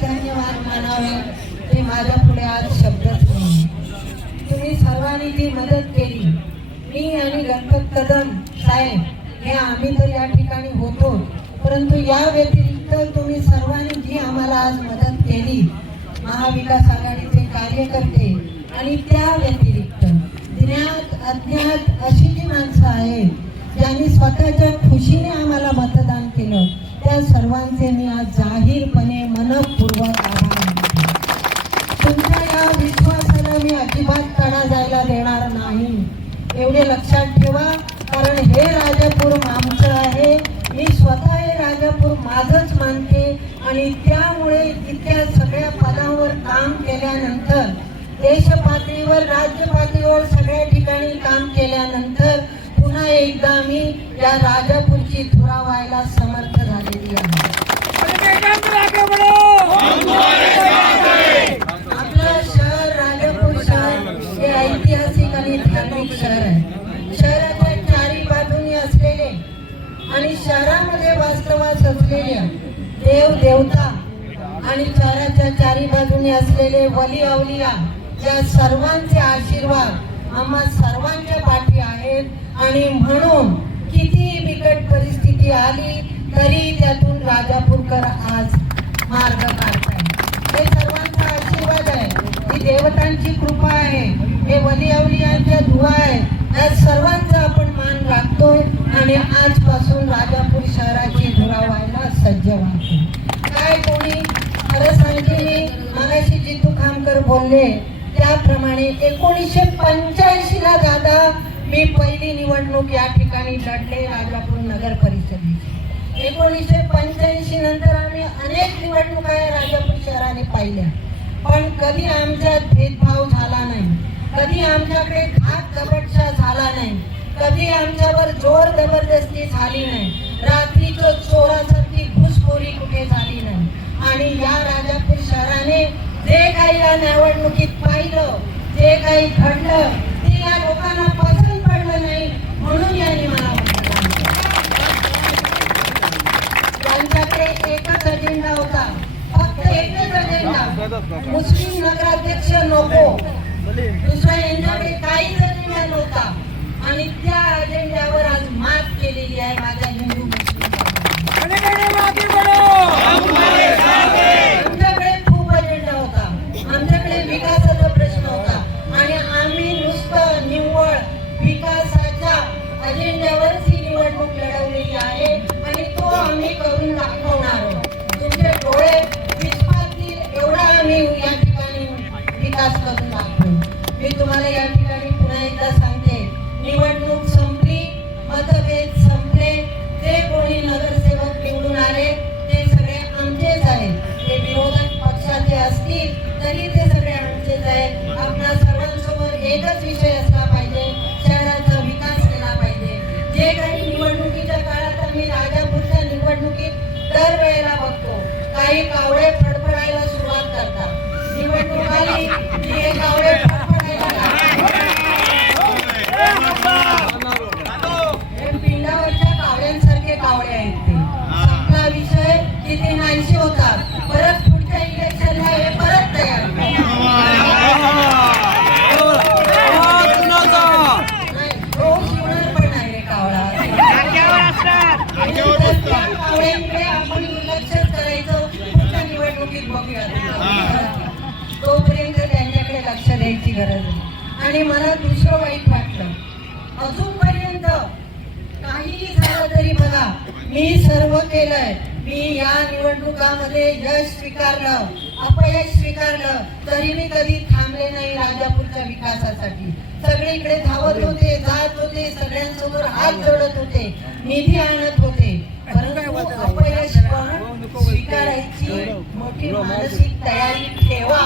धन्यवाद मानावे ते माझ्या पुढे आज शब्दच नाही. तुम्ही सर्वांनी जी मदत केली, मी आणि गणपत कदम साहेब हे आम्ही तर या ठिकाणी होतो, परंतु या व्यतिरिक्त तुम्ही सर्वांनी जी आम्हाला आज मदत केली, महाविकास आघाडीचे कार्यकर्ते आणि त्या व्यतिरिक्त ज्ञात अज्ञात अशी जी माणसं आहेत ज्यांनी स्वतःच्या खुशीने आम्हाला मतदान केलं, त्या सर्वांचे मी आज जाहीरपणे मनपूर्वक आभार मानते. तुमच्या या विश्वासाला मी अजिबात तडा जायला देणार नाही, एवढे लक्षात ठेवा. कारण हे राजापूर आमचं आहे, मी स्वतः हे राजापूर माझंच मानते आणि त्यामुळे इतक्या सगळ्या पदावर काम केल्यानंतर, देश पातळीवर राज्य पातळीवर सगळ्या ठिकाणी काम केल्यानंतर पुन्हा एकदा मी या राजापूरची धुरा व्हायला समर्थ झालेली आहे. आपलं शहर राजापूर शहर हे ऐतिहासिक आणि धार्मिक शहर आहे. शहराच्या चारी बाजूनी असलेले आणि शहरामध्ये वास्तवास असलेल्या देव देवता आणि शहराच्या चारी बाजूनी असलेले वली अवलिया या सर्वांचे आशीर्वाद आम्हा सर्वांच्या पाठी आहेत. आणि म्हणून किती बिकट परिस्थिती आली तरी त्यातून राजापूरकर आज मार्ग काढतायत. हे सर्वांचा आशीर्वाद आहे, ही देवतांची कृपा आहे, हे वली अवलियांच्या दुआ आहे. या सर्वांचा आपण मान राखतोय आणि आजपासून राजापूर शहराची धुरा व्हायला सज्ज व्हायचं. काय कोणी खरं सांगते, मी मगाशी जितू खामकर बोलले त्याप्रमाणे 1985 ला दादा मी पहिली निवडणूक या ठिकाणी लढले राजापूर नगर परिषदेची. 1985 नंतर आम्ही अनेक निवडणुका या राजापूर शहराने पाहिल्या, पण कधी आमच्यात भेदभाव झाला नाही, कधी आमच्याकडे घात कपटशा झाला नाही, कधी आमच्यावर जोर जबरदस्ती झाली नाही, रात्रीचं चोरासारखी घुसखोरी कुठे झाली नाही. आणि या राजापूर शहराने जे काही या निवडणुकीत पाहिलं, जे काही घडलं ते या लोकांना पसंत पडलं नाही, म्हणून यांनी मला त्यांच्याकडे एकच अजेंडा होता, फक्त एकच अजेंडा, मुस्लिम नगराध्यक्ष नको, दुसरा यांच्याकडे काहीच अजेंडा नव्हता. आणि त्या अजेंड्यावर आज मात केलेली आहे माझ्या हिंदू आमच्याकडे खूप अजेंडा होता, आमच्याकडे विकासाचा प्रश्न होता आणि आम्ही नुसतं निव्वळ विकासाच्या अजेंड्यावरच ही निवडणूक लढवलेली आहे आणि तो आम्ही करून दाखवणार आहोत. तुमचे डोळे विश्वासतील एवढा आम्ही या ठिकाणी विकास करून दाखवू. मी तुम्हाला या ठिकाणी पुन्हा एकदा सांगते, निवडणूक संपली, मतभेद संपले, जे कोणी नगरसेवक निवडून आले ते सगळे आमचेच आहेत. ते विरोधक पक्षाचे असतील तरी ते सगळे आमचेच आहेत. आपल्या सर्वांसमोर एकच विषय असला पाहिजे, शहराचा विकास केला पाहिजे. जे काही निवडणुकीच्या काळात आम्ही राजापूरच्या निवडणुकीत दरवेळेला बघतो, काही कावळे फडफडायला सुरुवात करतात, निवडणूक आली की हे कावळे फडफडायला लागतात. पिंडावरच्या कावळ्यांसारखे कावळे आहेत ते. आपला विषय की ते नाहीसे होतात, परत पुढच्या इलेक्शनला हे परत तयार पण नाही रे कावळा. कावळ्यांकडे आपण दुर्लक्षच करायचं, पुढच्या निवडणुकीत बघूया. तोपर्यंत त्यांच्याकडे लक्ष द्यायची गरज आहे. आणि मला दुसरं वाईट वाटलं, अजूनपर्यंत काहीही झालं तरी बघा, मी सर्व केलंय. मी या निवडणुकामध्ये यश स्वीकारलं, अपयश स्वीकारलं, तरी मी कधी थांबले नाही राजापूरच्या विकासासाठी. सगळीकडे धावत होते, जात होते, सगळ्यांसमोर हात जोडत होते, निधी आणत होते. परंतु अपयश पण स्वीकारायची मोठी मानसिक तयारी ठेवा.